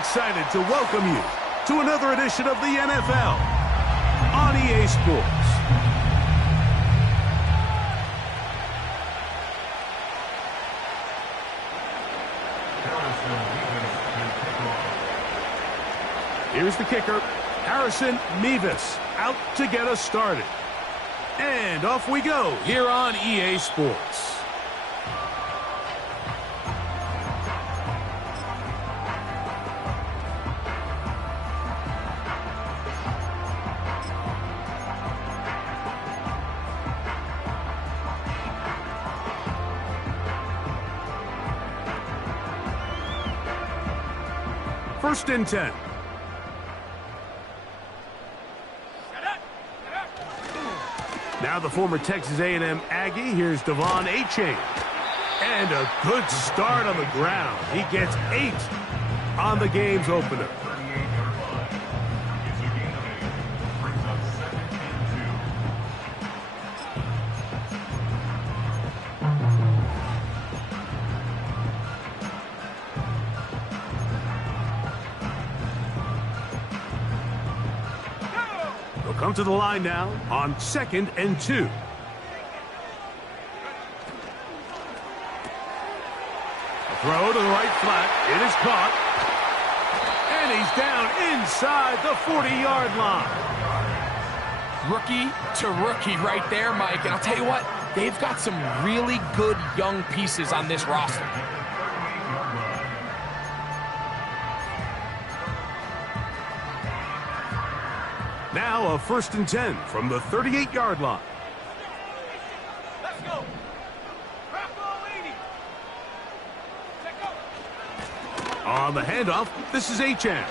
excited to welcome you to another edition of the NFL on EA Sports. Here's the kicker, Harrison Mevis, out to get us started. And off we go here on EA Sports. First and 10. Now the former Texas A&M Aggie. Here's Devon Achane. And a good start on the ground. He gets 8 on the game's opener. Come to the line now on 2nd and 2. A throw to the right flat. It is caught. And he's down inside the 40-yard line. Rookie to rookie right there, Mike. And I'll tell you what, they've got some really good young pieces on this roster. Now a 1st and 10 from the 38-yard line. Let's go. Crap ball 80. On the handoff, this is Achane.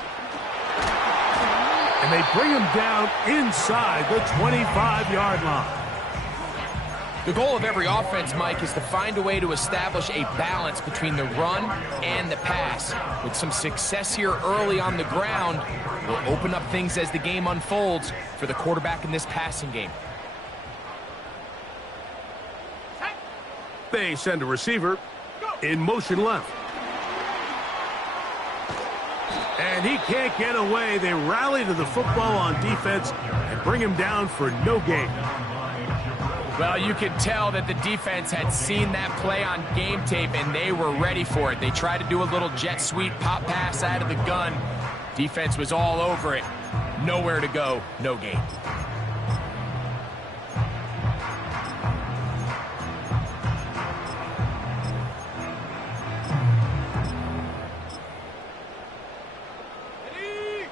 And they bring him down inside the 25-yard line. The goal of every offense, Mike, is to find a way to establish a balance between the run and the pass. With some success here early on the ground, will open up things as the game unfolds for the quarterback in this passing game. They send a receiver in motion left. And he can't get away. They rally to the football on defense and bring him down for no gain. Well, you could tell that the defense had seen that play on game tape, and they were ready for it. They tried to do a little jet sweep pop pass out of the gun. Defense was all over it. Nowhere to go, no gain.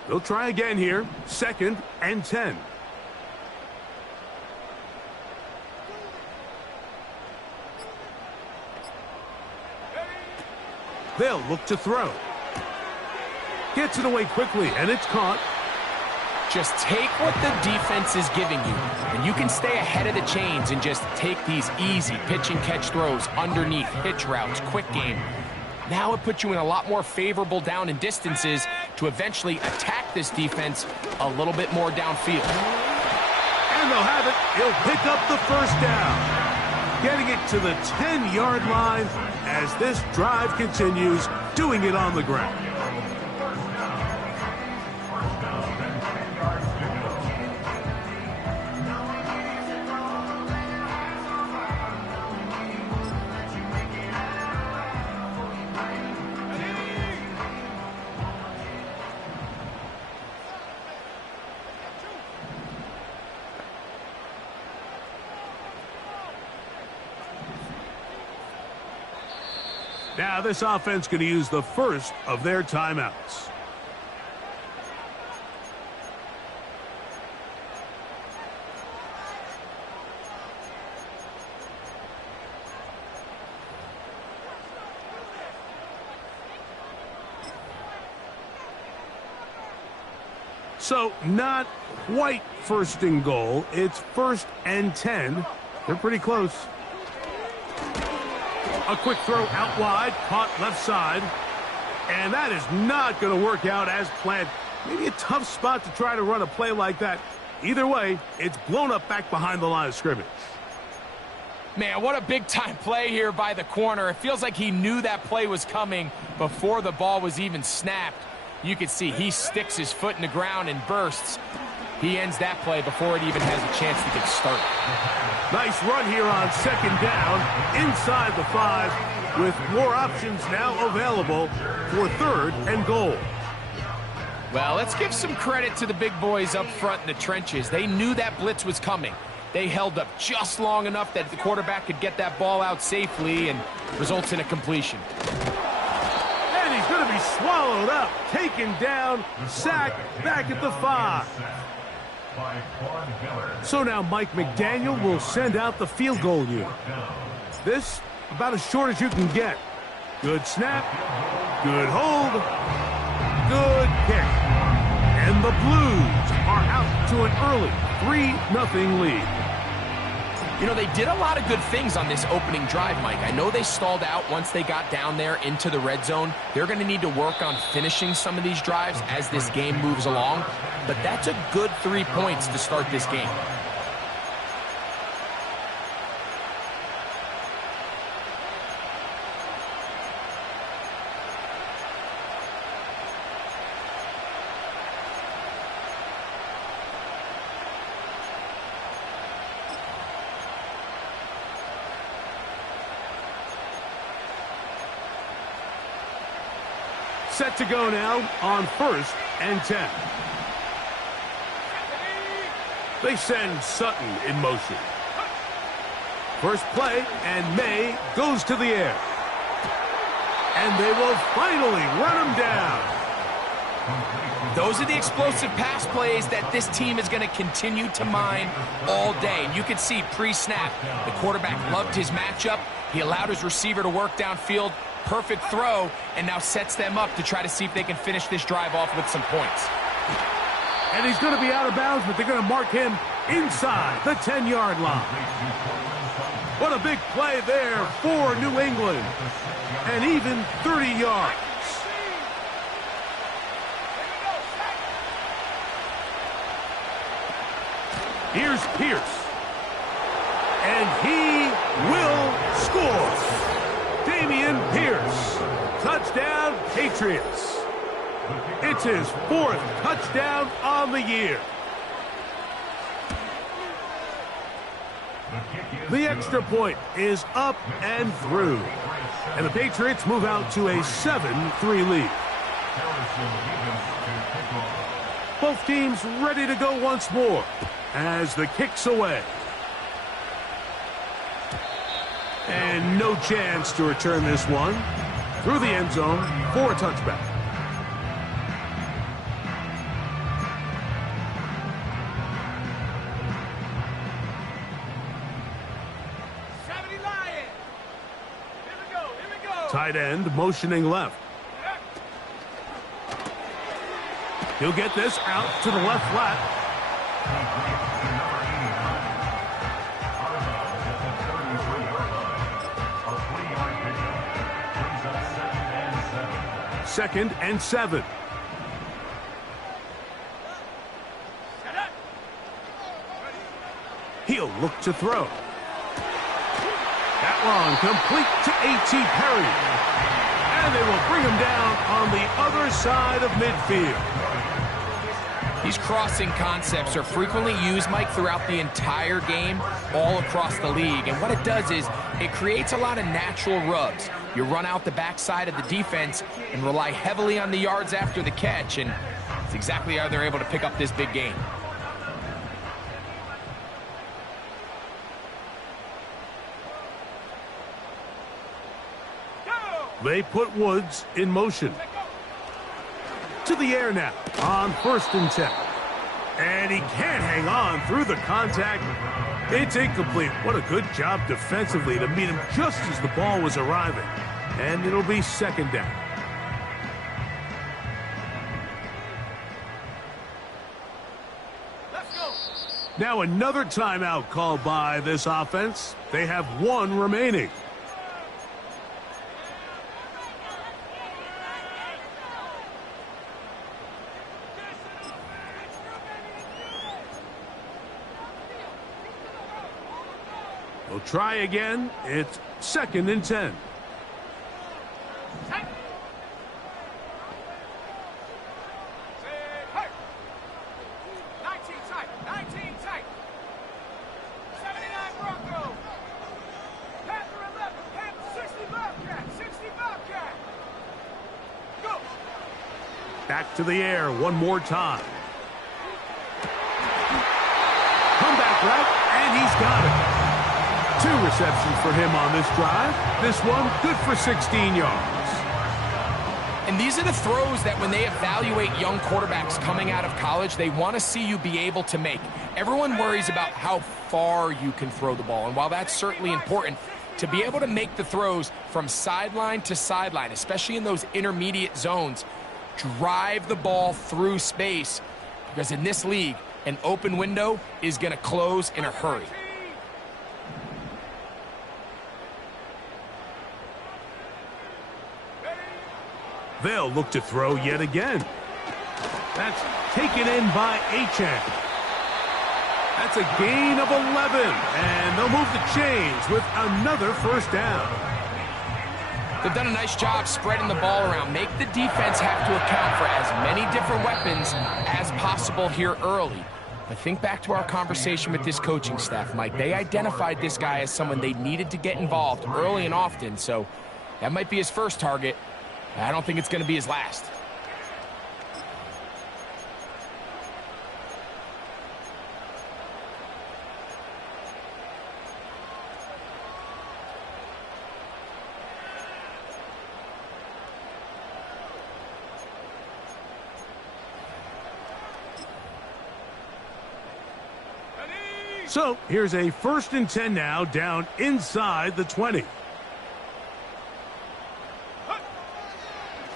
They'll try again here. 2nd and 10. They'll look to throw. Gets it away quickly, and it's caught. Just take what the defense is giving you, and you can stay ahead of the chains and just take these easy pitch and catch throws underneath, hitch routes, quick game. Now it puts you in a lot more favorable down and distances to eventually attack this defense a little bit more downfield. And they'll have it. He'll pick up the first down. Getting it to the 10-yard line as this drive continues, doing it on the ground. Now this offense going to use the first of their timeouts. So not quite 1st and goal. It's 1st and 10. They're pretty close. A quick throw out wide, caught left side. And that is not going to work out as planned. Maybe a tough spot to try to run a play like that. Either way, it's blown up back behind the line of scrimmage. Man, what a big-time play here by the corner. It feels like he knew that play was coming before the ball was even snapped. You can see he sticks his foot in the ground and bursts. He ends that play before it even has a chance to get started. Nice run here on second down, inside the 5, with more options now available for 3rd and goal. Well, let's give some credit to the big boys up front in the trenches. They knew that blitz was coming. They held up just long enough that the quarterback could get that ball out safely and results in a completion. And he's going to be swallowed up, taken down, sacked back at the 5. So now Mike McDaniel will send out the field goal unit. This, about as short as you can get. Good snap, good hold, good kick. And the Blues are out to an early 3-0 lead. You know, they did a lot of good things on this opening drive, Mike. I know they stalled out once they got down there into the red zone. They're going to need to work on finishing some of these drives as this game moves along. But that's a good 3 points to start this game. Set to go now on 1st and 10. They send Sutton in motion. First play, and May goes to the air. And they will finally run him down. Those are the explosive pass plays that this team is going to continue to mine all day. And you can see pre-snap, the quarterback loved his matchup. He allowed his receiver to work downfield. Perfect throw, and now sets them up to try to see if they can finish this drive off with some points. And he's going to be out of bounds, but they're going to mark him inside the 10-yard line. What a big play there for New England. And even 30 yards. Here's Pierce. And he will score. Dameon Pierce. Touchdown, Patriots. It's his 4th touchdown on the year. The extra point is up and through. And the Patriots move out to a 7-3 lead. Both teams ready to go once more as the kick's away. And no chance to return this one through the end zone for a touchback. Tight end motioning left. He'll get this out to the left flat. Second and 7. He'll look to throw. That one complete to A.T. Perry. And they will bring him down on the other side of midfield. These crossing concepts are frequently used, Mike, throughout the entire game, all across the league. And what it does is it creates a lot of natural rubs. You run out the backside of the defense and rely heavily on the yards after the catch, and it's exactly how they're able to pick up this big game. They put Woods in motion. To the air now on 1st and 10. And he can't hang on through the contact. It's incomplete. What a good job defensively to meet him just as the ball was arriving. And it'll be 2nd down. Let's go. Now another timeout called by this offense. They have 1 remaining. They'll try again. It's 2nd and 10. Back to the air one more time. Comeback route, and he's got it. 2 receptions for him on this drive. This one good for 16 yards. And these are the throws that when they evaluate young quarterbacks coming out of college, they want to see you be able to make. Everyone worries about how far you can throw the ball. And while that's certainly important, to be able to make the throws from sideline to sideline, especially in those intermediate zones, drive the ball through space. Because in this league, an open window is going to close in a hurry. They'll look to throw yet again. That's taken in by Achane. That's a gain of 11, and they'll move the chains with another first down. They've done a nice job spreading the ball around. Make the defense have to account for as many different weapons as possible here early. But think back to our conversation with this coaching staff, Mike. They identified this guy as someone they needed to get involved early and often, so that might be his first target. I don't think it's going to be his last. So here's a 1st and 10 now, down inside the 20.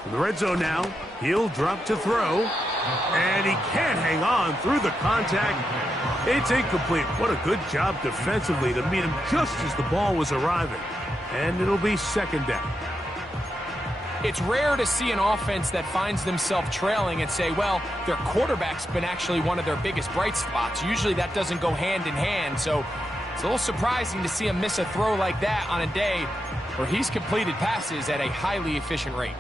In the red zone now, he'll drop to throw, and he can't hang on through the contact. It's incomplete. What a good job defensively to meet him just as the ball was arriving. And it'll be 2nd down. It's rare to see an offense that finds themselves trailing and say, well, their quarterback's been actually one of their biggest bright spots. Usually that doesn't go hand in hand, so it's a little surprising to see him miss a throw like that on a day where he's completed passes at a highly efficient rate.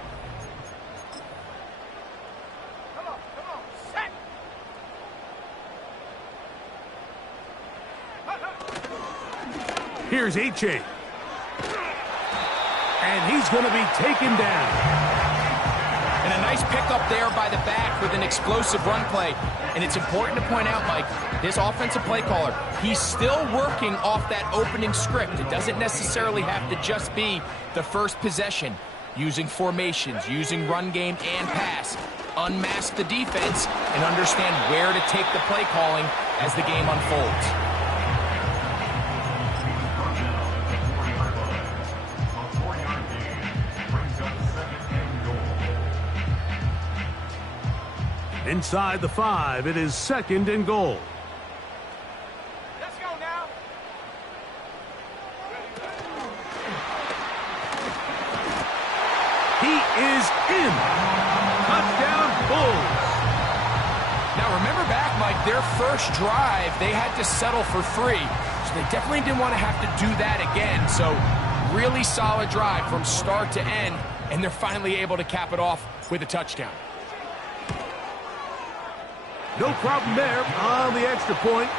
Here's Achane. And he's going to be taken down. And a nice pickup there by the back with an explosive run play. And it's important to point out, Mike, this offensive play caller, he's still working off that opening script. It doesn't necessarily have to just be the first possession. Using formations, using run game and pass. Unmask the defense and understand where to take the play calling as the game unfolds. Inside the 5, it is 2nd and goal. Let's go now. He is in. Touchdown, Bulls. Now remember back, Mike, their first drive, they had to settle for 3. So they definitely didn't want to have to do that again. So really solid drive from start to end, and they're finally able to cap it off with a touchdown. No problem there on the extra point.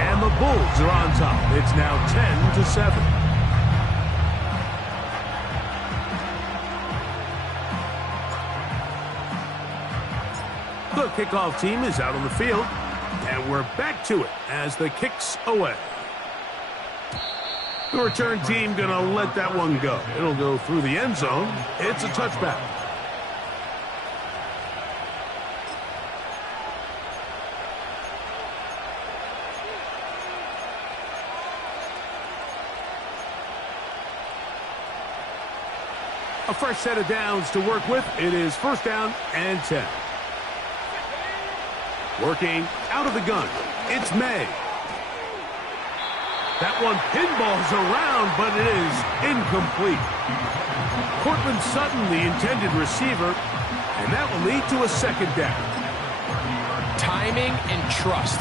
And the Bulls are on top. It's now 10-7. The kickoff team is out on the field. And we're back to it as the kick's away. The return team going to let that one go. It'll go through the end zone. It's a touchback. A fresh set of downs to work with. It is 1st down and 10. Working out of the gun. It's May. That one pinballs around, but it is incomplete. Cortland Sutton, the intended receiver, and that will lead to a 2nd down. Timing and trust.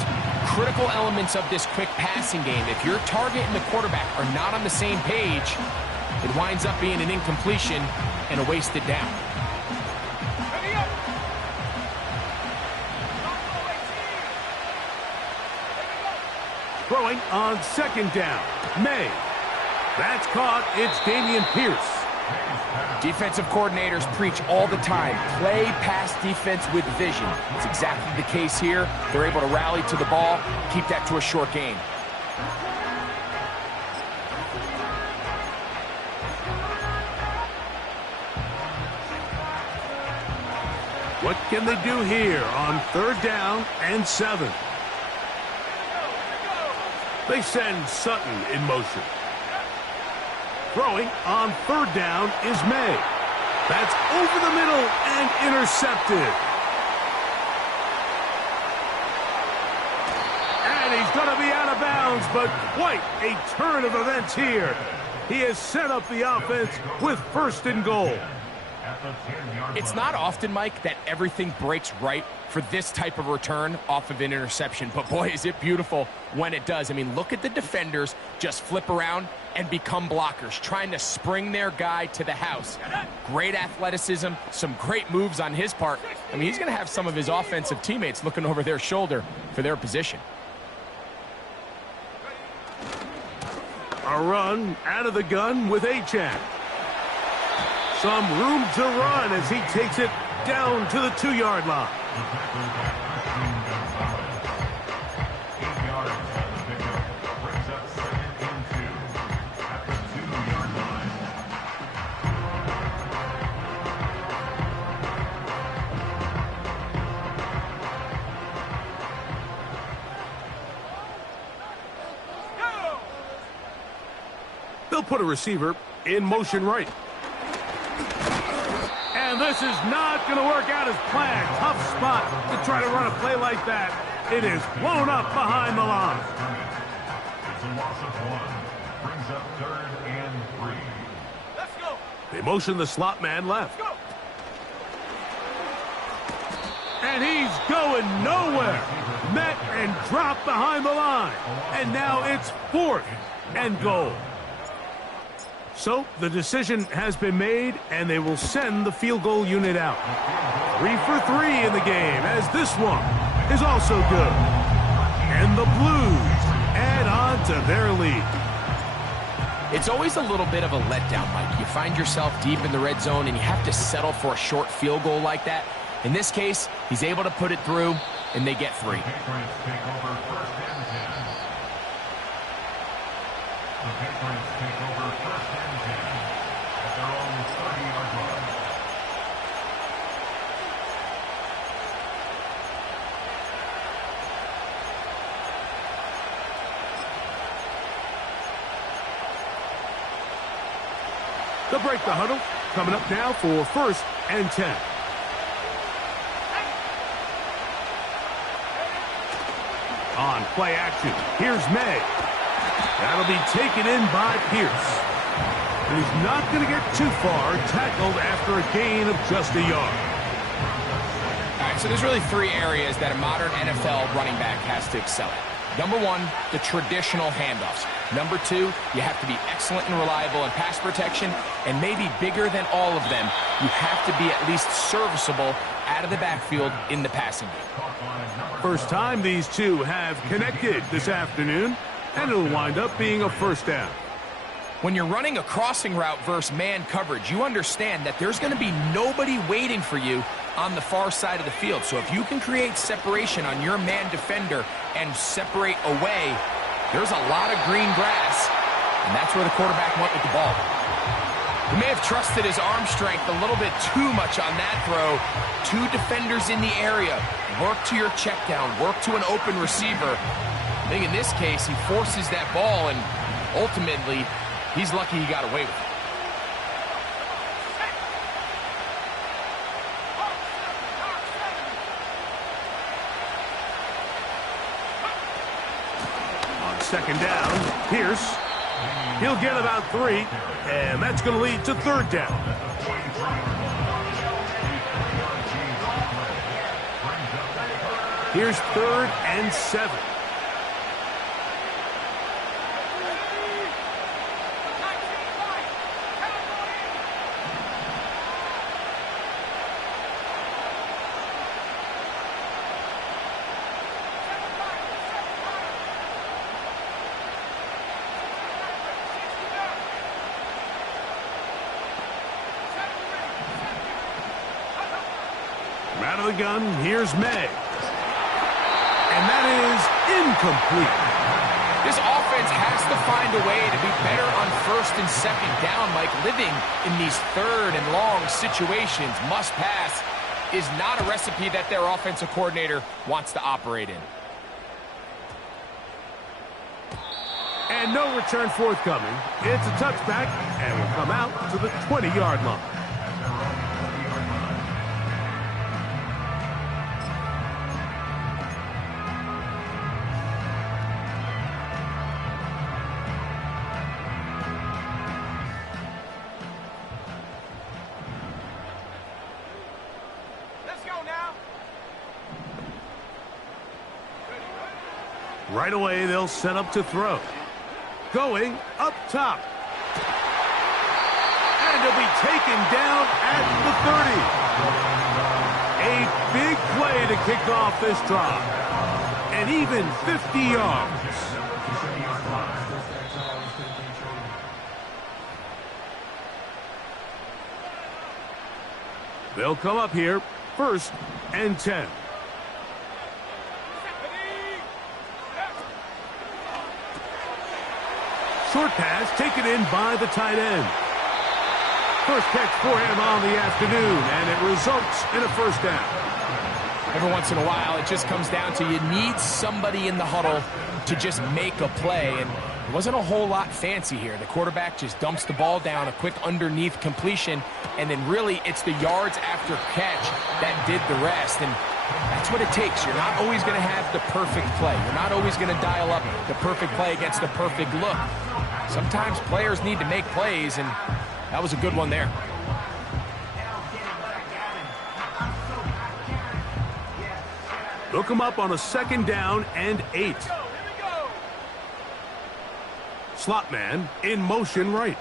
Critical elements of this quick passing game. If your target and the quarterback are not on the same page, it winds up being an incompletion and a wasted down. Throwing on 2nd down. May. That's caught. It's Dameon Pierce. Defensive coordinators preach all the time, play pass defense with vision. It's exactly the case here. They're able to rally to the ball, keep that to a short gain. What can they do here on 3rd down and 7? They send Sutton in motion. Throwing on 3rd down is May. That's over the middle and intercepted. And he's going to be out of bounds, but quite a turn of events here. He has set up the offense with 1st and goal. It's not often, Mike, that everything breaks right for this type of return off of an interception. But boy, is it beautiful when it does. I mean, look at the defenders just flip around and become blockers, trying to spring their guy to the house. Great athleticism, some great moves on his part. I mean, he's going to have some of his offensive teammates looking over their shoulder for their position. A run out of the gun with Achane. Some room to run as he takes it down to the 2-yard line. They'll put a receiver in motion right. And this is not going to work out as planned. Tough spot to try to run a play like that. It is blown up behind the line. It's a loss of 1. Brings up 3rd and 3. Let's go. They motion the slot man left. Go. And he's going nowhere. Met and dropped behind the line. And now it's 4th and goal. So the decision has been made, and they will send the field goal unit out. 3 for 3 in the game, as this one is also good. And the Blues add on to their lead. It's always a little bit of a letdown, Mike. You find yourself deep in the red zone, and you have to settle for a short field goal like that. In this case, he's able to put it through, and they get 3. The Patriots take over 1st and 10. The Patriots take over 1st and 10 at their own 30-yard line. They'll break the huddle. Coming up now for 1st and 10. On play action, here's May. That'll be taken in by Pierce. And he's not going to get too far, tackled after a gain of just a yard. All right, so there's really 3 areas that a modern NFL running back has to excel at. Number 1, the traditional handoffs. Number 2, you have to be excellent and reliable in pass protection. And maybe bigger than all of them, you have to be at least serviceable out of the backfield in the passing game. First time these two have connected this afternoon, and it'll wind up being a 1st down. When you're running a crossing route versus man coverage, you understand that there's going to be nobody waiting for you on the far side of the field. So if you can create separation on your man defender and separate away, there's a lot of green grass, and that's where the quarterback went with the ball. He may have trusted his arm strength a little bit too much on that throw. 2 defenders in the area. Work to your check down. Work to an open receiver. I think in this case, he forces that ball, and ultimately, he's lucky he got away with it. On 2nd down, Pierce. He'll get about 3, and that's going to lead to 3rd down. Here's 3rd and 7. From out of the gun, here's May. And that is incomplete. This offense has to find a way to be better on first and second down, Mike. Living in these third and long situations, must pass, is not a recipe that their offensive coordinator wants to operate in. And no return forthcoming. It's a touchback, and will come out to the 20-yard line. Right away, they'll set up to throw. Going up top. And he'll be taken down at the 30. A big play to kick off this drive. And even 50 yards. They'll come up here, 1st and 10. Short pass taken in by the tight end. First catch for him on the afternoon, and it results in a first down. Every once in a while, it just comes down to you need somebody in the huddle to just make a play, and it wasn't a whole lot fancy here. The quarterback just dumps the ball down, a quick underneath completion, and then really it's the yards after catch that did the rest, and that's what it takes. You're not always going to have the perfect play. You're not always going to dial up the perfect play against the perfect look. Sometimes players need to make plays, and that was a good one there. Look him up on a 2nd down and 8. Slot man in motion right.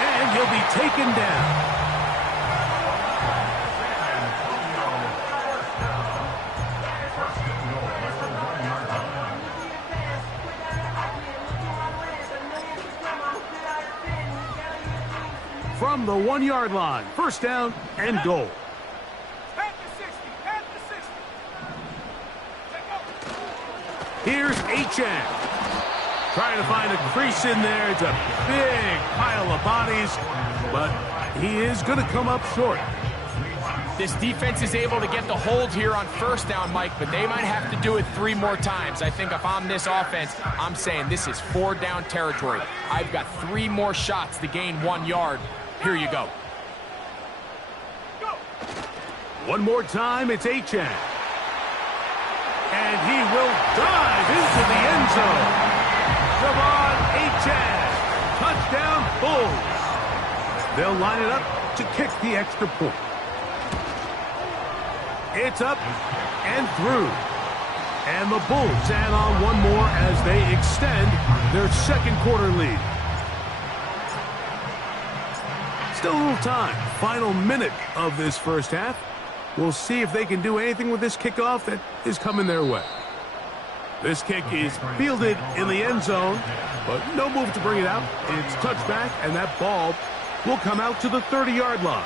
And he'll be taken down. From the 1-yard line, 1st down and goal. Here's Achane. Trying to find a crease in there. It's a big pile of bodies, but he is going to come up short. This defense is able to get the hold here on 1st down, Mike, but they might have to do it 3 more times. I think if I'm this offense, I'm saying this is 4-down territory. I've got 3 more shots to gain 1 yard. Here you go. One more time, it's Achane. And he will dive into the end zone. De'Von Achane. Touchdown, Bulls. They'll line it up to kick the extra point. It's up and through. And the Bulls add on one more as they extend their 2nd quarter lead. Still a little time. Final minute of this first half. We'll see if they can do anything with this kickoff that is coming their way. This kick is fielded in the end zone, but no move to bring it out. It's touchback, and that ball will come out to the 30-yard line.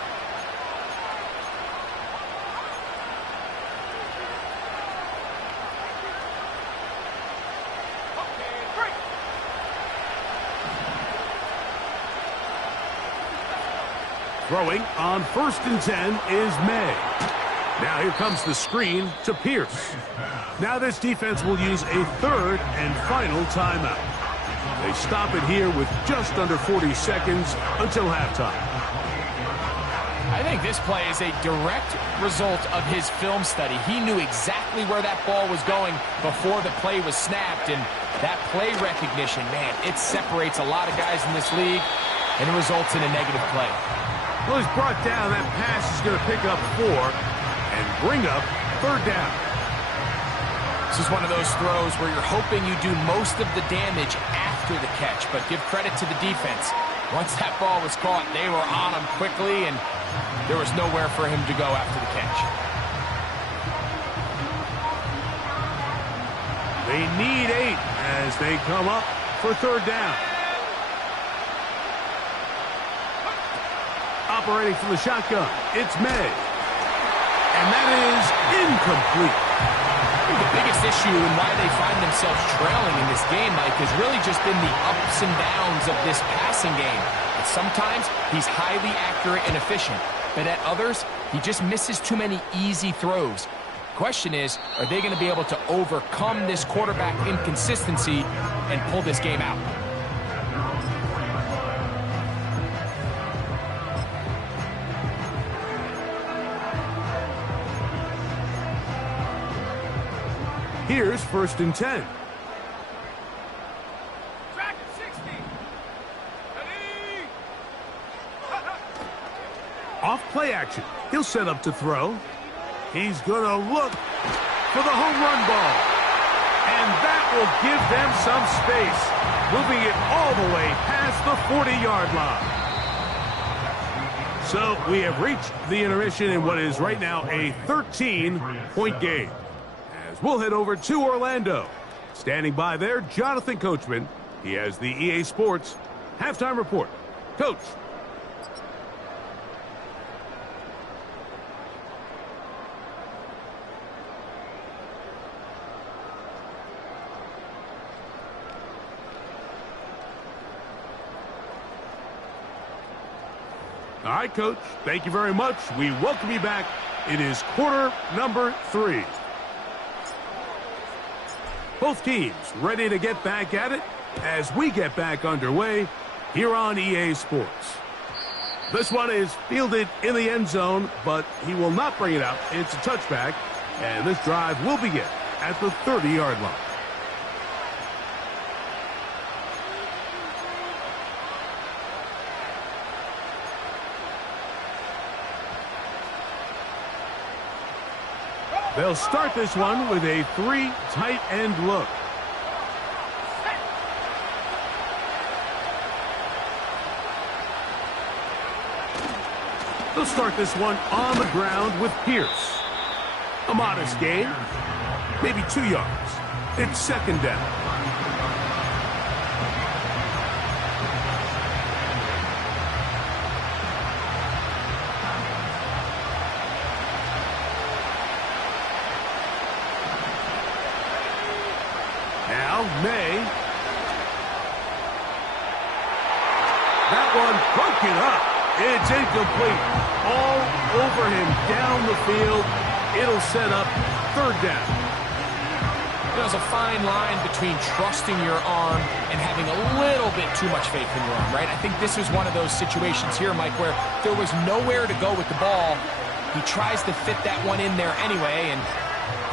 Throwing on 1st and 10 is May. Now here comes the screen to Pierce. Now this defense will use a 3rd and final timeout. They stop it here with just under 40 seconds until halftime. I think this play is a direct result of his film study. He knew exactly where that ball was going before the play was snapped, and that play recognition, man, it separates a lot of guys in this league, and it results in a negative play. Well, he's brought down. That pass is going to pick up 4 and bring up 3rd down. This is one of those throws where you're hoping you do most of the damage after the catch, but give credit to the defense. Once that ball was caught, they were on him quickly, and there was nowhere for him to go after the catch. They need 8 as they come up for 3rd down. operating from the shotgun. It's May. And that is incomplete. I think the biggest issue and why they find themselves trailing in this game, Mike, has really just been the ups and downs of this passing game. And sometimes he's highly accurate and efficient, but at others, he just misses too many easy throws. Question is, are they going to be able to overcome this quarterback inconsistency and pull this game out? Here's 1st and 10. Track 60. Ready. Off play action. He'll set up to throw. He's going to look for the home run ball. And that will give them some space, moving it all the way past the 40-yard line. So we have reached the intermission in what is right now a 13-point game. As we'll head over to Orlando. Standing by there, Jonathan Coachman. He has the EA Sports halftime report. Coach. All right, Coach. Thank you very much. We welcome you back. It is quarter number 3. Both teams ready to get back at it as we get back underway here on EA Sports. This one is fielded in the end zone, but he will not bring it out. It's a touchback, and this drive will begin at the 30-yard line. They'll start this one with a 3 tight end look. They'll start this one on the ground with Pierce. A modest gain, maybe 2 yards. It's 2nd down. May. That one broken up. It's incomplete. All over him down the field. It'll set up 3rd down. There's a fine line between trusting your arm and having a little bit too much faith in your arm, right? I think this is one of those situations here, Mike, where there was nowhere to go with the ball. He tries to fit that one in there anyway, and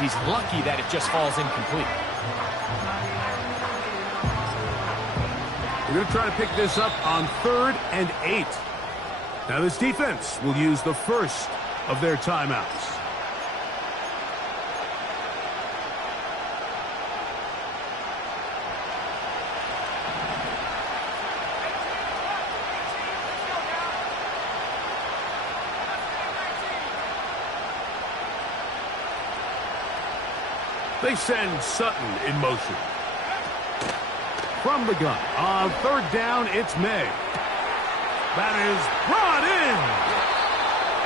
he's lucky that it just falls incomplete. We're going to try to pick this up on 3rd and 8. Now this defense will use the first of their timeouts. They send Sutton in motion. From the gun, on 3rd down, it's May. That is brought in.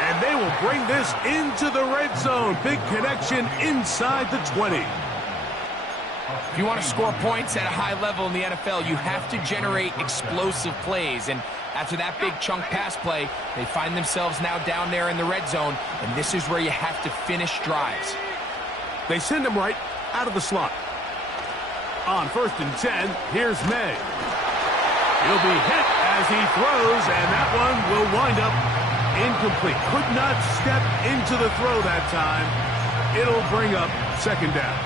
And they will bring this into the red zone. Big connection inside the 20. If you want to score points at a high level in the NFL, you have to generate explosive plays. And after that big chunk pass play, they find themselves now down there in the red zone. And this is where you have to finish drives. They send him right out of the slot. On 1st and 10, here's May. He'll be hit as he throws, and that one will wind up incomplete. Could not step into the throw that time. It'll bring up 2nd down.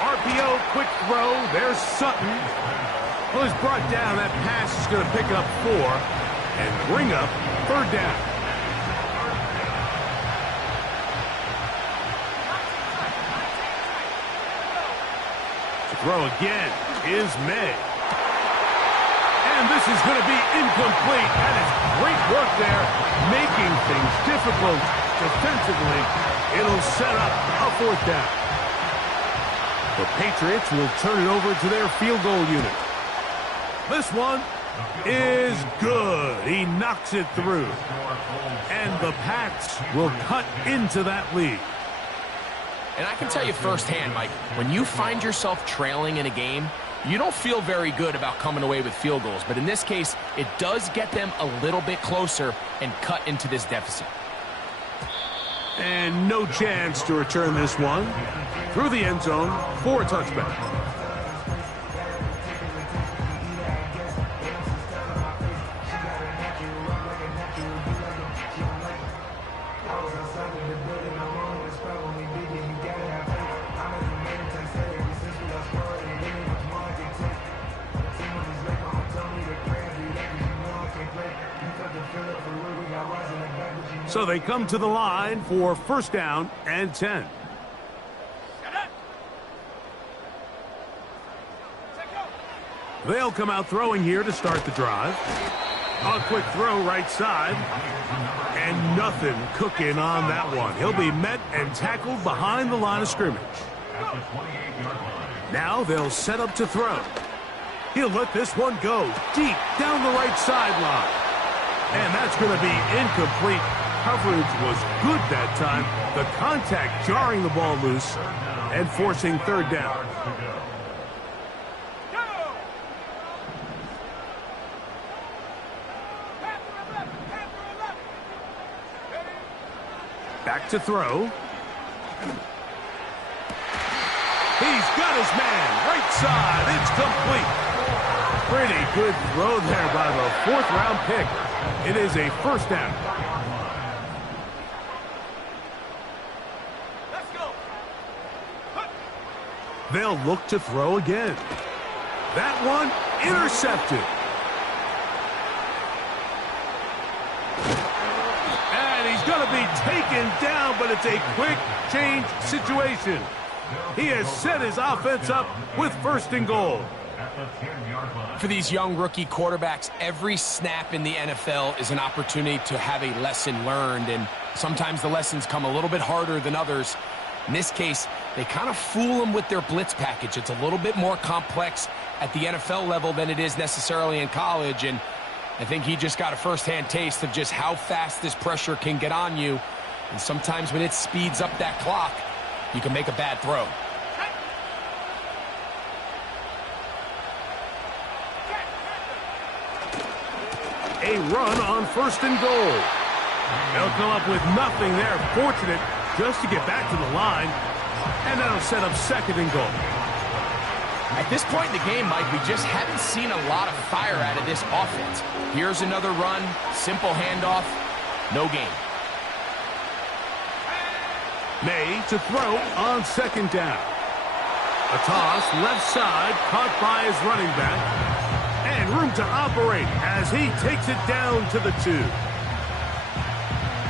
RPO, quick throw. There's Sutton. Well, he's brought down. That pass is going to pick up 4 and bring up 3rd down. To throw again is May. And this is going to be incomplete. That is great work there, making things difficult defensively. It'll set up a 4th down. The Patriots will turn it over to their field goal unit. This one is good. He knocks it through. And the Pats will cut into that lead. And I can tell you firsthand, Mike, when you find yourself trailing in a game, you don't feel very good about coming away with field goals. But in this case, it does get them a little bit closer and cut into this deficit. And no chance to return this one through the end zone for a touchback. So they come to the line for first down and 10. They'll come out throwing here to start the drive. A quick throw right side. And nothing cooking on that one. He'll be met and tackled behind the line of scrimmage. Now they'll set up to throw. He'll let this one go deep down the right sideline. And that's going to be incomplete. Coverage was good that time. The contact jarring the ball loose and forcing third down. Back to throw. He's got his man. Right side. It's complete. Pretty good throw there by the fourth-round pick. It is a first down. They'll look to throw again. That one intercepted. And he's going to be taken down, but it's a quick change situation. He has set his offense up with first and goal. For these young rookie quarterbacks, every snap in the NFL is an opportunity to have a lesson learned, and sometimes the lessons come a little bit harder than others. In this case, they kind of fool them with their blitz package. It's a little bit more complex at the NFL level than it is necessarily in college, and I think he just got a first-hand taste of just how fast this pressure can get on you, and sometimes when it speeds up that clock, you can make a bad throw. A run on first and goal. They'll come up with nothing there. Fortunate just to get back to the line. And that'll set up second and goal. At this point in the game, Mike, we just haven't seen a lot of fire out of this offense. Here's another run, simple handoff, no gain. May to throw on second down. A toss left side caught by his running back. And room to operate as he takes it down to the 2.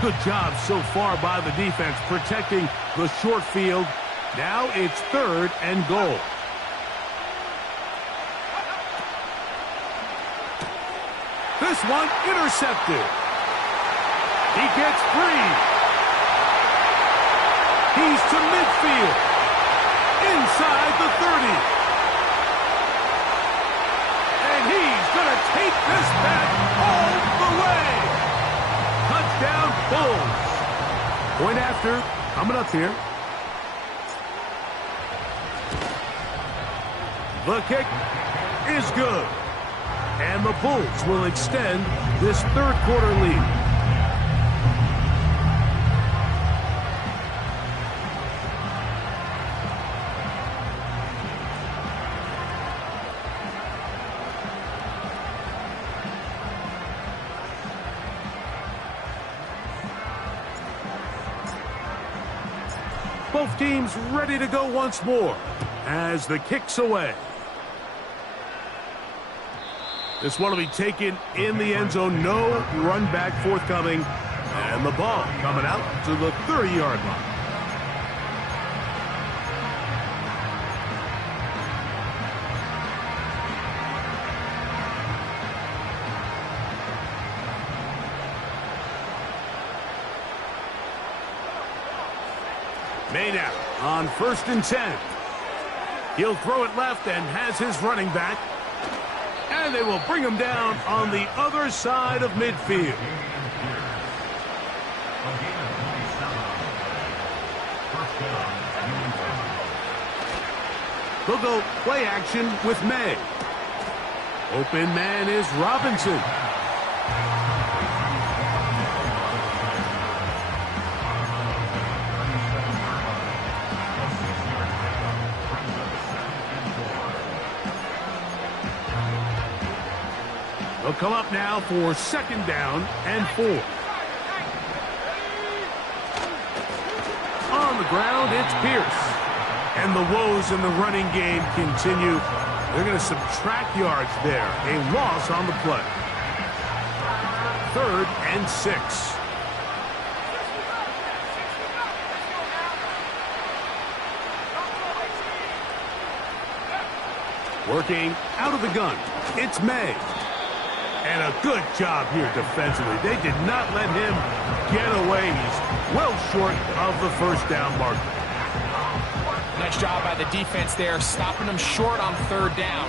Good job so far by the defense protecting the short field. Now it's third and goal. This one intercepted. He gets free. He's to midfield. Inside the 30. And he's going to take this back all the way. Touchdown, Bulls. Point after, coming up here. The kick is good. And the Bulls will extend this third quarter lead. Both teams ready to go once more as the kick's away. This one will be taken in the end zone. No run back forthcoming. And the ball coming out to the 30-yard line. May now on 1st and 10. He'll throw it left and has his running back. And they will bring him down on the other side of midfield. They'll go play action with May. Open man is Robinson. They'll come up now for 2nd down and 4. On the ground, it's Pierce. And the woes in the running game continue. They're going to subtract yards there. A loss on the play. 3rd and 6. Working out of the gun, it's May. And a good job here defensively. They did not let him get away. He's well short of the 1st down marker. Nice job by the defense there, stopping them short on 3rd down.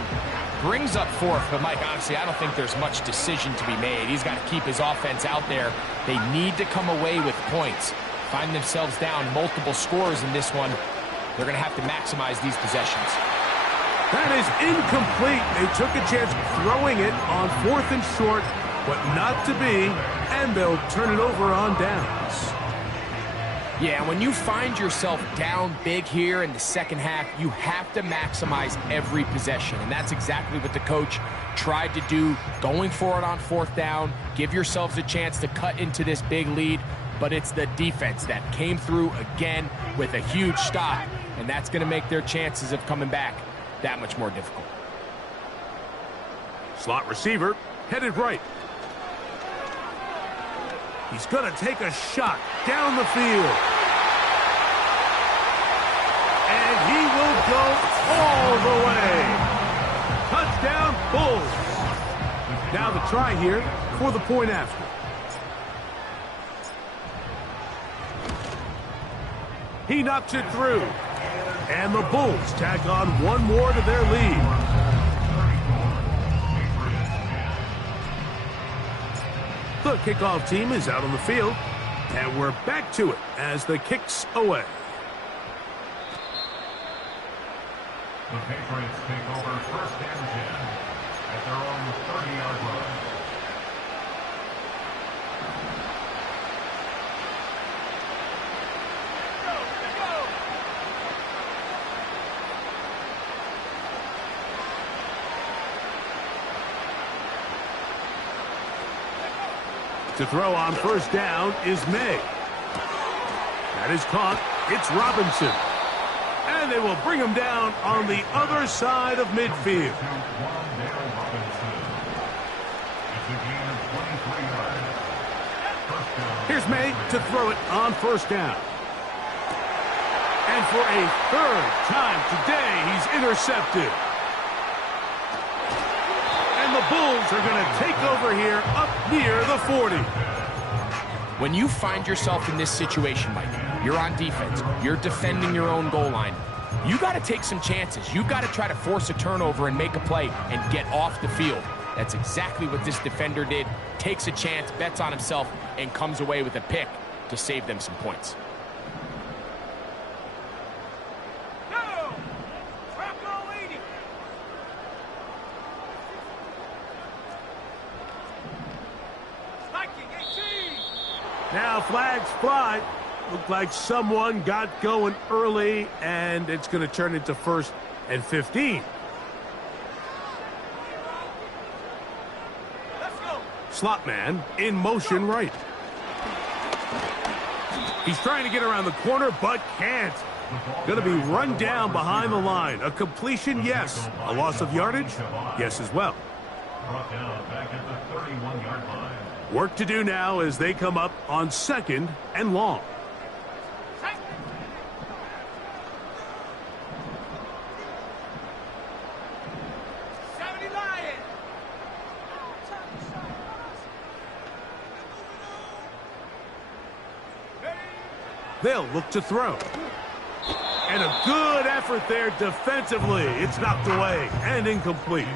Brings up 4th, but Mike, honestly, I don't think there's much decision to be made. He's got to keep his offense out there. They need to come away with points. Find themselves down multiple scores in this one. They're going to have to maximize these possessions. That is incomplete. They took a chance throwing it on 4th and short, but not to be, and they'll turn it over on downs. Yeah, when you find yourself down big here in the 2nd half, you have to maximize every possession, and that's exactly what the coach tried to do, going for it on 4th down, give yourselves a chance to cut into this big lead, but it's the defense that came through again with a huge stop, and that's going to make their chances of coming back that much more difficult. Slot receiver headed right. He's going to take a shot down the field. And he will go all the way. Touchdown, Bulls. Now the try here for the point after. He knocks it through. And the Bulls tack on one more to their lead. The kickoff team is out on the field, and we're back to it as the kick's away. The Patriots take over 1st and 10 at their own 30-yard line. To throw on 1st down is May. That is caught. It's Robinson. And they will bring him down on the other side of midfield. Here's May to throw it on 1st down. And for a 3rd time today, he's intercepted. And the Bulls are going to take over here up near the 40. When you find yourself in this situation, Mike, you're on defense, you're defending your own goal line, you got to take some chances. You got to try to force a turnover and make a play and get off the field. That's exactly what this defender did. Takes a chance, bets on himself, and comes away with a pick to save them some points. Now flags fly. Looked like someone got going early, and it's going to turn into 1st and 15. Let's go. Slot man in motion right. He's trying to get around the corner, but can't. Going to be run down behind the line. A completion, yes. A loss of yardage, yes as well. Brought down back at the 31-yard line. Work to do now as they come up on 2nd and long. They'll look to throw. And a good effort there defensively. It's knocked away and incomplete.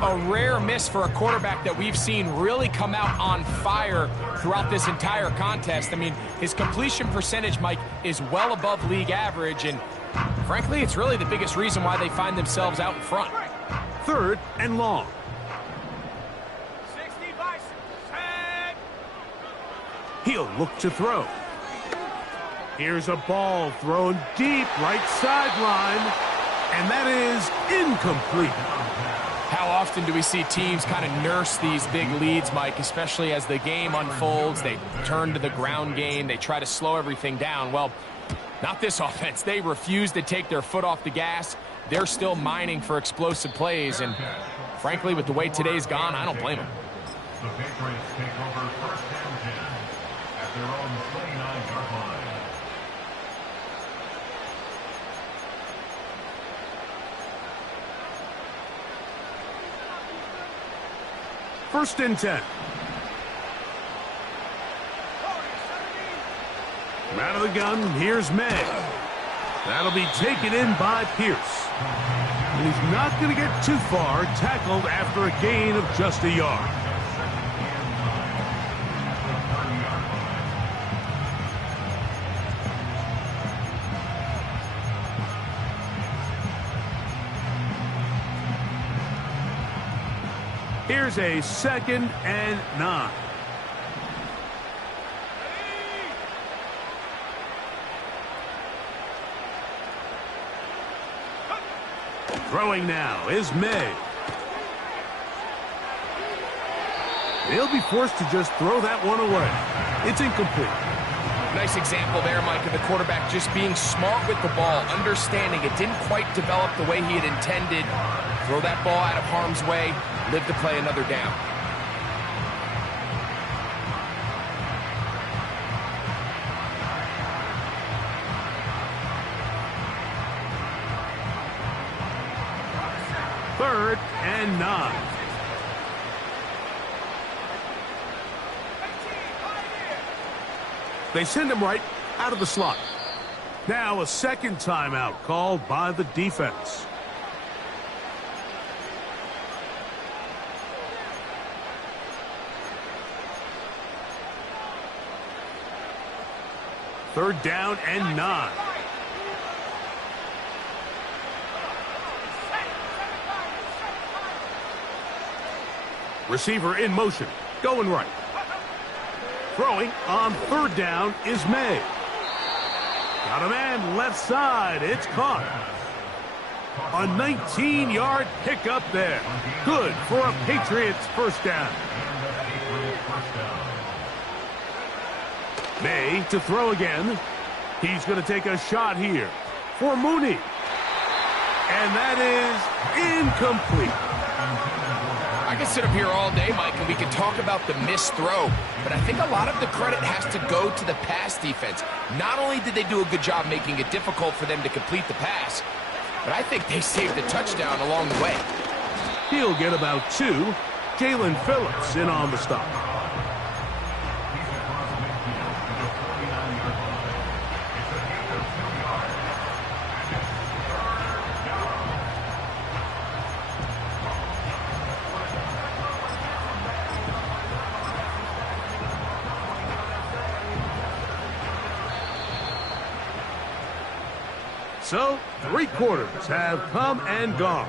A rare miss for a quarterback that we've seen really come out on fire throughout this entire contest. I mean, his completion percentage, Mike, is well above league average, and frankly, it's really the biggest reason why they find themselves out in front. 3rd and long. 60 by set. He'll look to throw. Here's a ball thrown deep right sideline, and that is incomplete. How often do we see teams kind of nurse these big leads, Mike, especially as the game unfolds? They turn to the ground game. They try to slow everything down. Well, not this offense. They refuse to take their foot off the gas. They're still mining for explosive plays, and frankly, with the way today's gone, I don't blame them. The Patriots take over 1st and 10 at their own 29-yard line. First and 10. Out of the gun, here's May. That'll be taken in by Pierce. And he's not going to get too far, tackled after a gain of just a yard. Here's a 2nd and 9. Throwing now is May. They'll be forced to just throw that one away. It's incomplete. Nice example there, Mike, of the quarterback just being smart with the ball, understanding it didn't quite develop the way he had intended. Throw that ball out of harm's way, live to play another down. Third and 9. They send him right out of the slot. Now a 2nd timeout called by the defense. Third down and 9. Receiver in motion, going right. Throwing on 3rd down is May. Got a man left side. It's caught. A 19-yard pickup there. Good for a Patriots first down. May to throw again. He's going to take a shot here for Mooney. And that is incomplete. I could sit up here all day, Mike, and we could talk about the missed throw, but I think a lot of the credit has to go to the pass defense. Not only did they do a good job making it difficult for them to complete the pass, but I think they saved the touchdown along the way. He'll get about 2. Jalen Phillips in on the stop. So, 3 quarters have come and gone.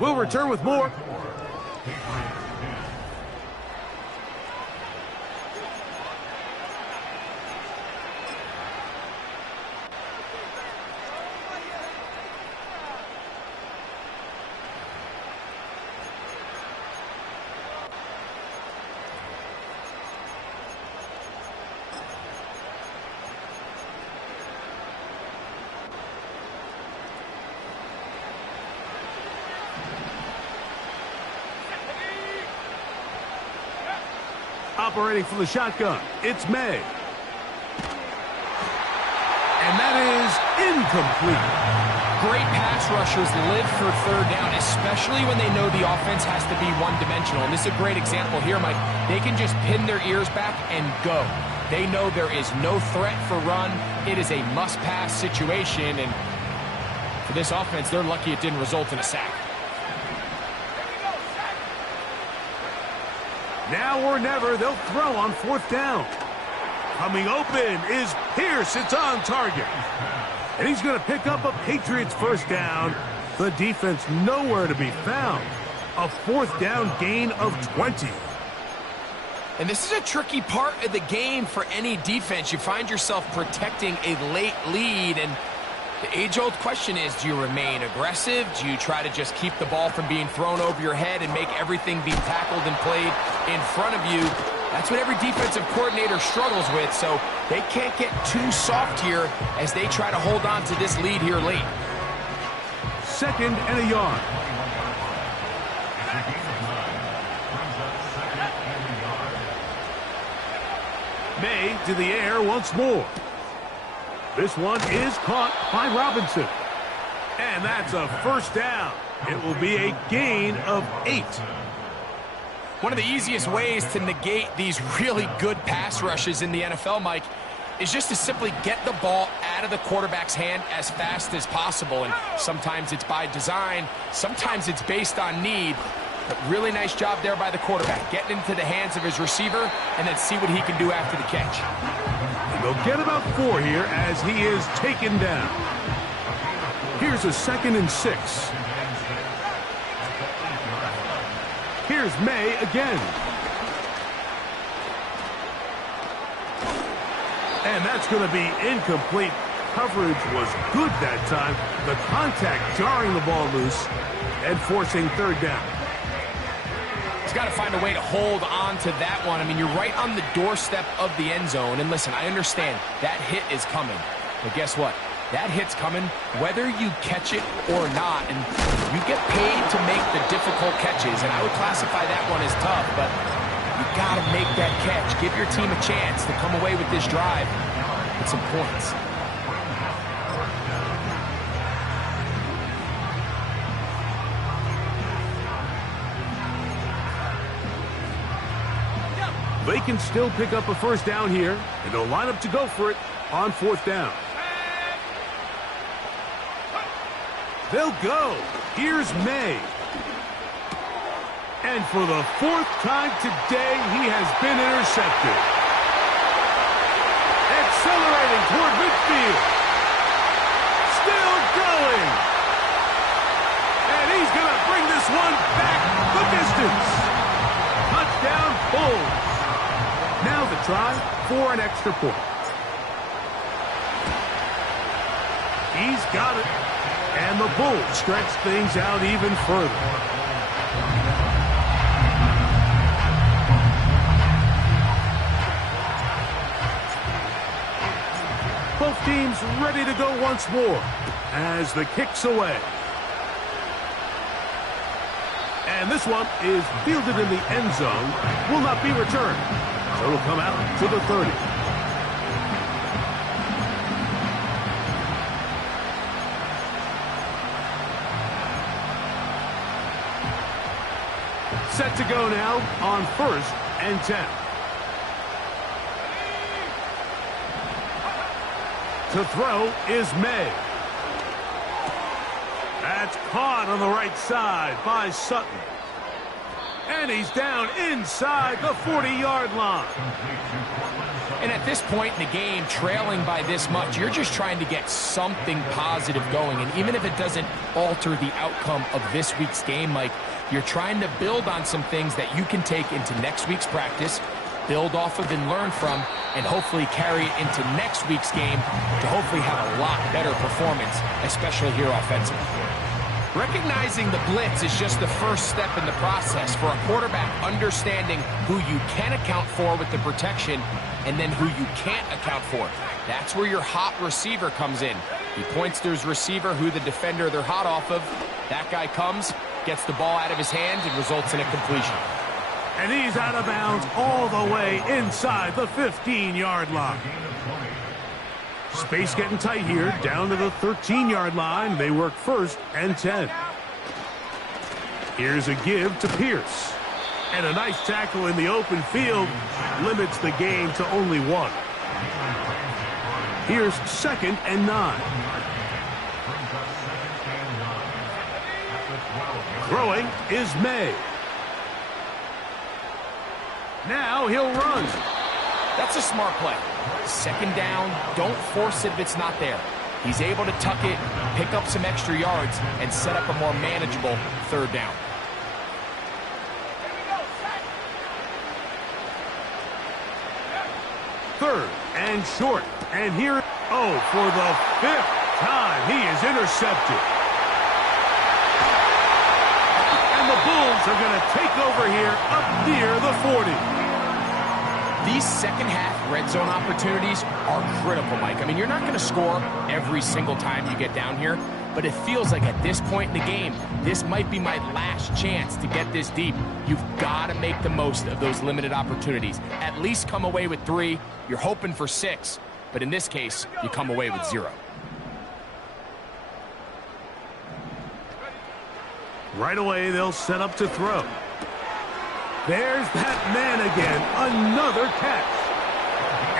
We'll return with more. Operating from the shotgun, it's May. And that is incomplete. Great pass rushers live for 3rd down, especially when they know the offense has to be one-dimensional. And this is a great example here, Mike. They can just pin their ears back and go. They know there is no threat for run. It is a must-pass situation, and for this offense, they're lucky it didn't result in a sack. Now or never, they'll throw on 4th down. Coming open is Pierce. It's on target. And he's going to pick up a Patriots 1st down. The defense nowhere to be found. A 4th down gain of 20. And this is a tricky part of the game for any defense. You find yourself protecting a late lead, and the age-old question is, do you remain aggressive? Do you try to just keep the ball from being thrown over your head and make everything be tackled and played in front of you? That's what every defensive coordinator struggles with, so they can't get too soft here as they try to hold on to this lead here late. 2nd and a yard. May to the air once more. This one is caught by Robinson. And that's a 1st down. It will be a gain of 8. One of the easiest ways to negate these really good pass rushes in the NFL, Mike, is just to simply get the ball out of the quarterback's hand as fast as possible. And sometimes it's by design, sometimes it's based on need. But really nice job there by the quarterback, getting into the hands of his receiver and then see what he can do after the catch. And they'll get about 4 here as he is taken down. Here's a 2nd and 6. Here's May again. And that's going to be incomplete. Coverage was good that time. The contact jarring the ball loose and forcing 3rd down. He's got to find a way to hold on to that one. I mean, you're right on the doorstep of the end zone. And listen, I understand that hit is coming. But guess what? That hit's coming whether you catch it or not. And you get paid to make the difficult catches. And I would classify that one as tough, but you got to make that catch. Give your team a chance to come away with this drive with some points. They can still pick up a 1st down here, and they'll line up to go for it on 4th down. They'll go. Here's May. And for the 4th time today, he has been intercepted. Accelerating toward midfield. Still going. And he's going to bring this one back the distance. Touchdown, Bulls. Now the try for an extra point. He's got it. And the Bulls stretch things out even further. Both teams ready to go once more as the kick's away. And this one is fielded in the end zone. Will not be returned. So it'll come out to the 30. Set to go now on 1st and 10. To throw is May. That's caught on the right side by Sutton. And he's down inside the 40-yard line. And at this point in the game, trailing by this much, you're just trying to get something positive going. And even if it doesn't alter the outcome of this week's game, Mike, you're trying to build on some things that you can take into next week's practice, build off of and learn from, and hopefully carry it into next week's game to hopefully have a lot better performance, especially here offensively. Recognizing the blitz is just the first step in the process for a quarterback, understanding who you can account for with the protection and then who you can't account for. That's where your hot receiver comes in. He points to his receiver, who the defender they're hot off of. That guy comes, gets the ball out of his hand, and results in a completion. And he's out of bounds all the way inside the 15-yard line. Space getting tight here, down to the 13-yard line. They work 1st and 10. Here's a give to Pierce. And a nice tackle in the open field limits the game to only 1. Here's 2nd and 9. Throwing is May. Now he'll run. That's a smart play. 2nd down, don't force it if it's not there. He's able to tuck it, pick up some extra yards, and set up a more manageable 3rd down. Third and short. And here, for the 5th time, he is intercepted. And the Bulls are going to take over here up near the 40. These second-half red zone opportunities are critical, Mike. I mean, you're not going to score every single time you get down here, but it feels like at this point in the game, this might be my last chance to get this deep. You've got to make the most of those limited opportunities. At least come away with 3. You're hoping for 6, but in this case, you come away with 0. Right away, they'll set up to throw. There's that man again, another catch.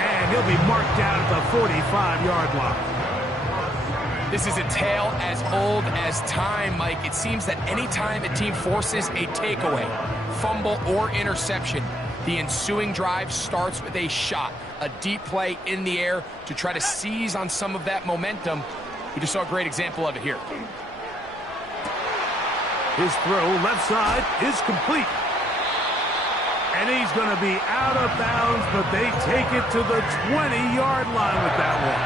And he'll be marked down at the 45-yard line. This is a tale as old as time, Mike. It seems that anytime a team forces a takeaway, fumble, or interception, the ensuing drive starts with a shot, a deep play in the air to try to seize on some of that momentum. We just saw a great example of it here. His throw left side is complete. And he's going to be out of bounds, but they take it to the 20-yard line with that one.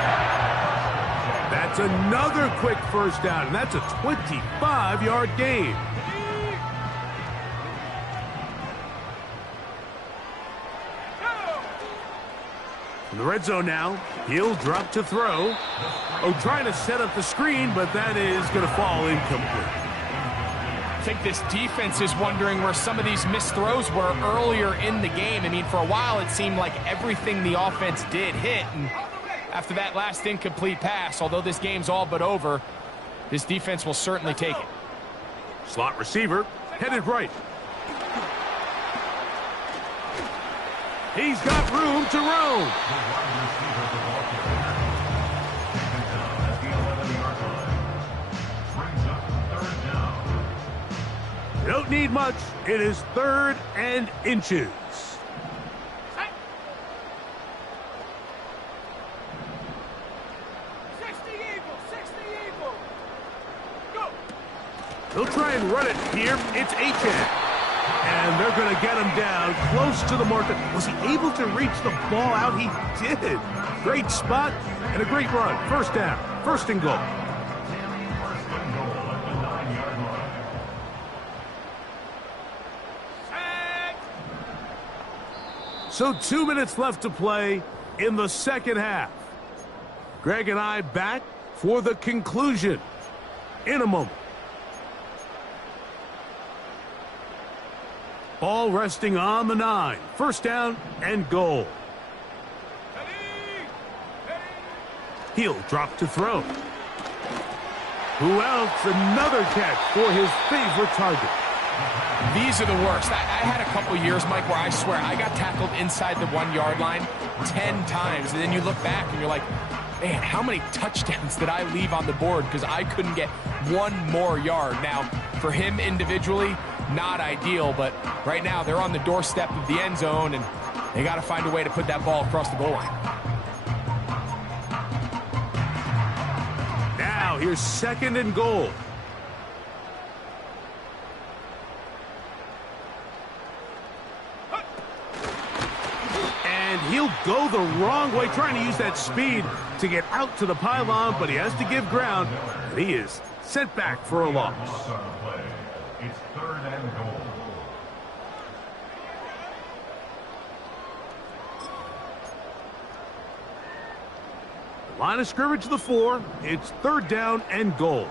That's another quick 1st down, and that's a 25-yard gain. In the red zone now, he'll drop to throw. Trying to set up the screen, but that is going to fall incomplete. I think this defense is wondering where some of these missed throws were earlier in the game. I mean, for a while, it seemed like everything the offense did hit. And after that last incomplete pass, although this game's all but over, this defense will certainly take it. Slot receiver, headed right. He's got room to roam. Don't need much. It is 3rd and inches. 60 Eagle. Go. They'll try and run it here. It's Achane. And they're going to get him down close to the marker. Was he able to reach the ball out? He did. Great spot and a great run. 1st down. 1st and goal. So 2 minutes left to play in the 2nd half. Greg and I back for the conclusion in a moment. Ball resting on the 9. 1st down and goal. He'll drop to throw. Who else? Another catch for his favorite target. These are the worst. I had a couple years, Mike, where I swear I got tackled inside the 1-yard line 10 times. And then you look back and you're like, man, how many touchdowns did I leave on the board because I couldn't get 1 more yard? Now, for him individually, not ideal, but right now they're on the doorstep of the end zone, and they got to find a way to put that ball across the goal line. Now, here's 2nd and goal. And he'll go the wrong way, trying to use that speed to get out to the pylon, but he has to give ground, and he is sent back for a loss. It's 3rd and goal. Line of scrimmage to the 4. It's 3rd down and goal.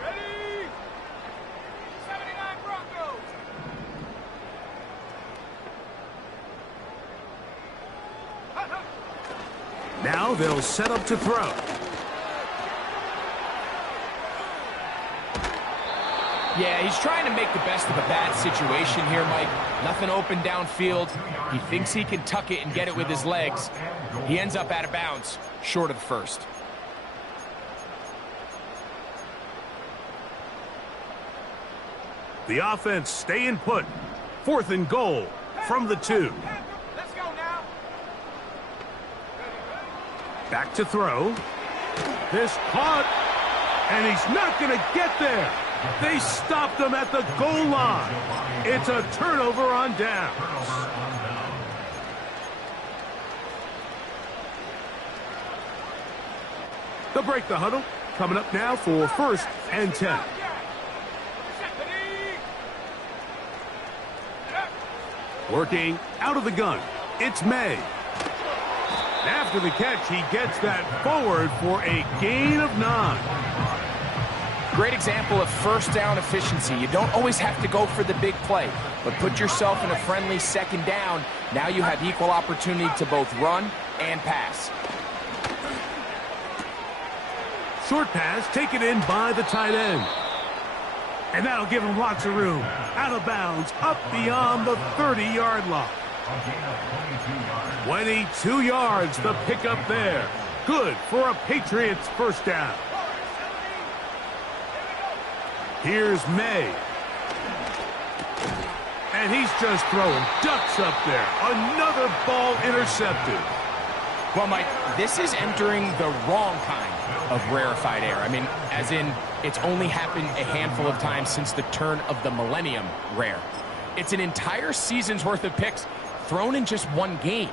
Ready? 79 Broncos. Now they'll set up to throw. Yeah, he's trying to make the best of a bad situation here, Mike. Nothing open downfield. He thinks he can tuck it and get it with his legs. He ends up out of bounds, short of the first. The offense staying put. 4th and goal from the 2. Let's go now. Back to throw. This caught, and he's not going to get there. They stopped him at the goal line. It's a turnover on down. They'll break the huddle. Coming up now for 1st and 10. Working out of the gun. It's May. After the catch, he gets that forward for a gain of 9. Great example of first down efficiency. You don't always have to go for the big play, but put yourself in a friendly 2nd down. Now you have equal opportunity to both run and pass. Short pass taken in by the tight end. And that'll give him lots of room. Out of bounds, up beyond the 30-yard line. 22 yards, the pickup there. Good for a Patriots first down. Here's May. And he's just throwing ducks up there. Another ball intercepted. Well, Mike, this is entering the wrong kind of rarefied air. I mean, as in, it's only happened a handful of times since the turn of the millennium rare. It's an entire season's worth of picks thrown in just one game.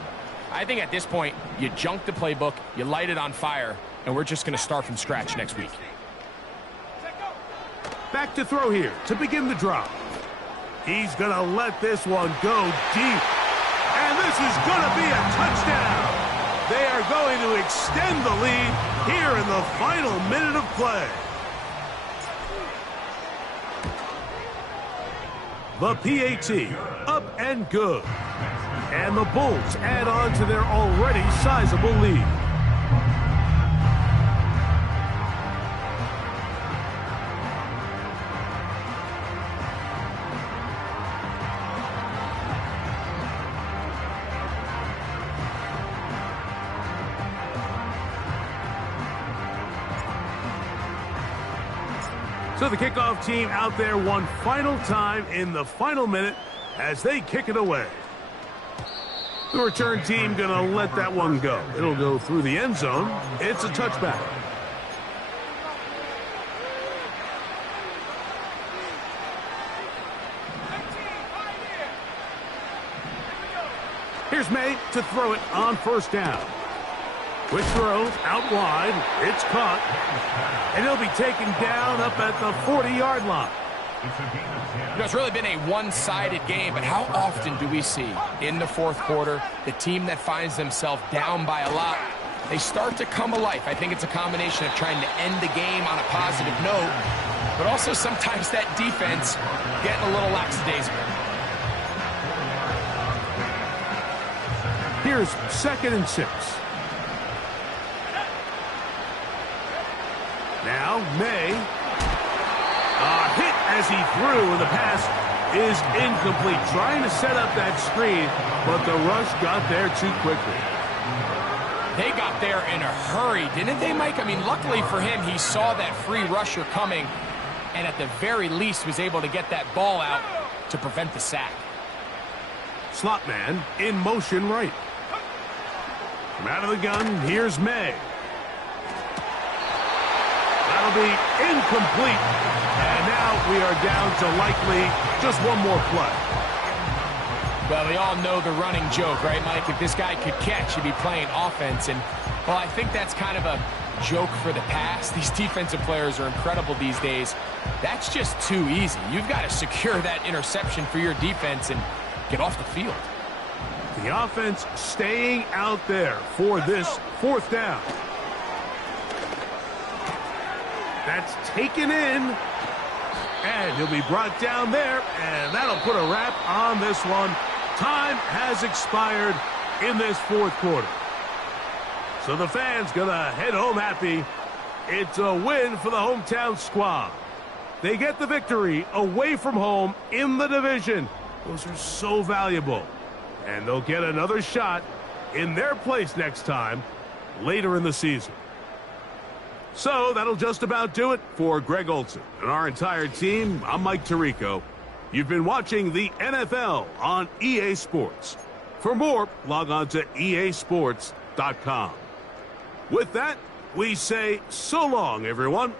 I think at this point, you junk the playbook, you light it on fire, and we're just going to start from scratch next week. Back to throw here to begin the drive. He's going to let this one go deep. And this is going to be a touchdown. They are going to extend the lead here in the final minute of play. The PAT up and good. And the Bulls add on to their already sizable lead. So the kickoff team out there one final time in the final minute as they kick it away. The return team going to let that one go. It'll go through the end zone. It's a touchback. Here's May to throw it on first down. Quick throw, out wide, it's caught, and he'll be taken down up at the 40-yard line. You know, it's really been a one-sided game, but how often do we see in the fourth quarter the team that finds themselves down by a lot, they start to come alive? I think it's a combination of trying to end the game on a positive note, but also sometimes that defense getting a little lackadaisical. Here's 2nd and 6. Now, May. Hit as he threw, and the pass is incomplete. Trying to set up that screen, but the rush got there too quickly. They got there in a hurry, didn't they, Mike? I mean, luckily for him, he saw that free rusher coming, and at the very least was able to get that ball out to prevent the sack. Slot man in motion right. From out of the gun, here's May. That'll be incomplete. And now we are down to likely just one more play. Well, we all know the running joke, right, Mike? If this guy could catch, he'd be playing offense. And, well, I think that's kind of a joke for the past. These defensive players are incredible these days. That's just too easy. You've got to secure that interception for your defense and get off the field. The offense staying out there for this fourth down. That's taken in. And he'll be brought down there, and that'll put a wrap on this one. Time has expired in this fourth quarter. So the fans gonna head home happy. It's a win for the hometown squad. they get the victory away from home in the division. Those are so valuable. And they'll get another shot in their place next time later in the season. So that'll just about do it for Greg Olsen and our entire team. I'm Mike Tirico. You've been watching the NFL on EA Sports. For more, log on to easports.com. With that, we say so long, everyone.